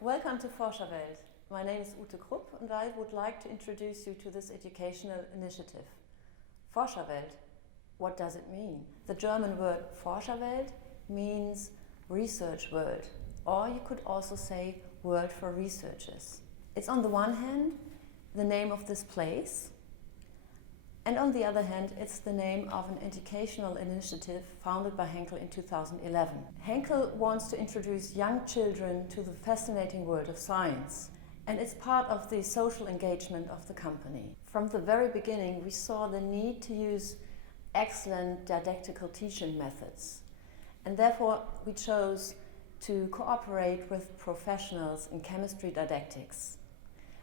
Welcome to Forscherwelt. My name is Ute Krupp and I would like to introduce you to this educational initiative. Forscherwelt, what does it mean? The German word Forscherwelt means research world, or you could also say world for researchers. It's on the one hand the name of this place, and on the other hand it's the name of an educational initiative founded by Henkel in 2011. Henkel wants to introduce young children to the fascinating world of science, and it's part of the social engagement of the company. From the very beginning we saw the need to use excellent didactical teaching methods, and therefore we chose to cooperate with professionals in chemistry didactics.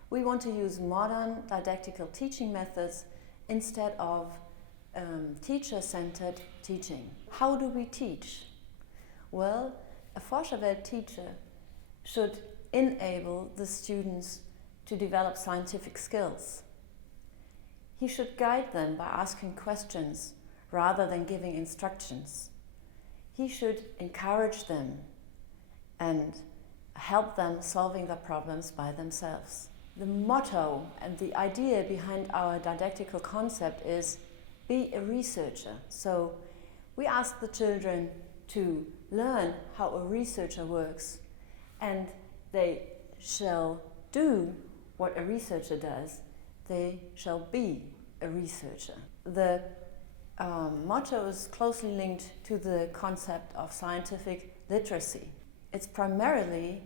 We want to use modern didactical teaching methods instead of teacher-centered teaching. How do we teach? Well, a Forscherwelt teacher should enable the students to develop scientific skills. He should guide them by asking questions rather than giving instructions. He should encourage them and help them solving their problems by themselves. The motto and the idea behind our didactical concept is be a researcher. So we ask the children to learn how a researcher works, and they shall do what a researcher does. They shall be a researcher. The motto is closely linked to the concept of scientific literacy. It's primarily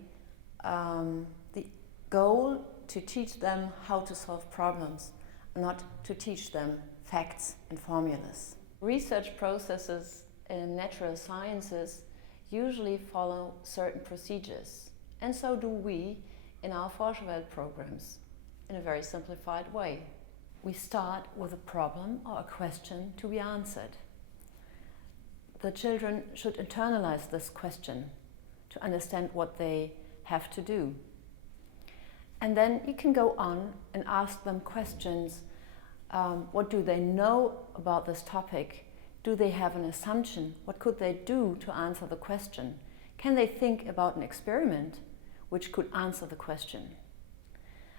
the goal to teach them how to solve problems, not to teach them facts and formulas. Research processes in natural sciences usually follow certain procedures, and so do we in our Forscherwelt programs in a very simplified way. We start with a problem or a question to be answered. The children should internalize this question to understand what they have to do. And then you can go on and ask them questions. What do they know about this topic? Do they have an assumption? What could they do to answer the question? Can they think about an experiment which could answer the question?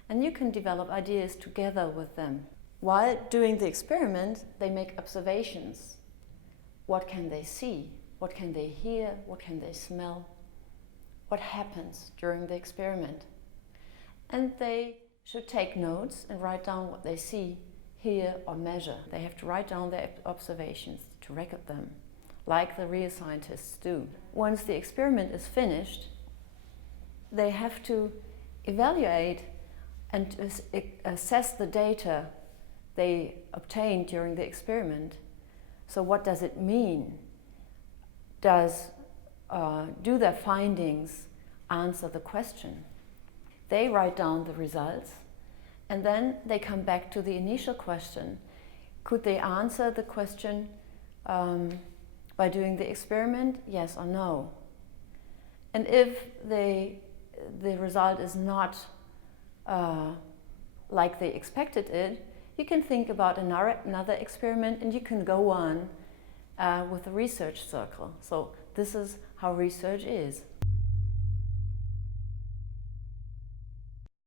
And you can develop ideas together with them. While doing the experiment, they make observations. What can they see? What can they hear? What can they smell? What happens during the experiment? And they should take notes and write down what they see, hear or measure. They have to write down their observations to record them, like the real scientists do. Once the experiment is finished, they have to evaluate and assess the data they obtained during the experiment. So what does it mean? Do their findings answer the question? They write down the results, and then they come back to the initial question. Could they answer the question by doing the experiment, yes or no? And if the result is not like they expected it, you can think about another experiment, and you can go on with a research circle. So this is how research is.